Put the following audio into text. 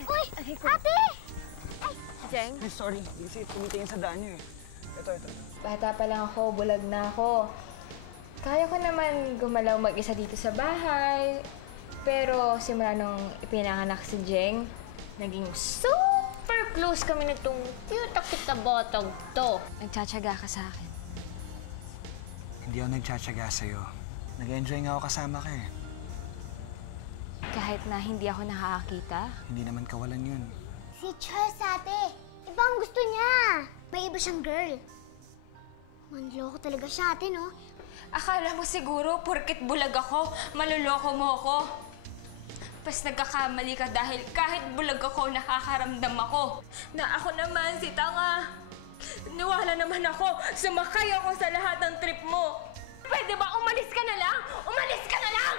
Uy! Ate! Jeng? Ay, sorry. Kasi tumitingin sa daan niyo eh. Ito. Bata pa lang ako, bulag na ako. Kaya ko naman gumalaw mag-isa dito sa bahay. Pero simula nung ipinanganak si Jeng, naging super close kami nitong kita botog to. Nagtsatsaga ka sa akin. Hindi ako nagtsatsaga sa'yo. Nag-enjoy nga ako kasama ka eh. Kahit na hindi ako nakakakita? Hindi naman kawalan yun. Si Charles, ate. Iba ang gusto niya. May iba siyang girl. Manloko talaga siya, ate, no? Akala mo siguro, porket bulag ako, maluloko mo ako. Pas nagkakamali ka dahil kahit bulag ako, nakakaramdam ako. Na ako naman si tanga. Niwala naman ako, sumakay ako sa lahat ng trip mo. Pwede ba umalis ka na lang? Umalis ka na lang!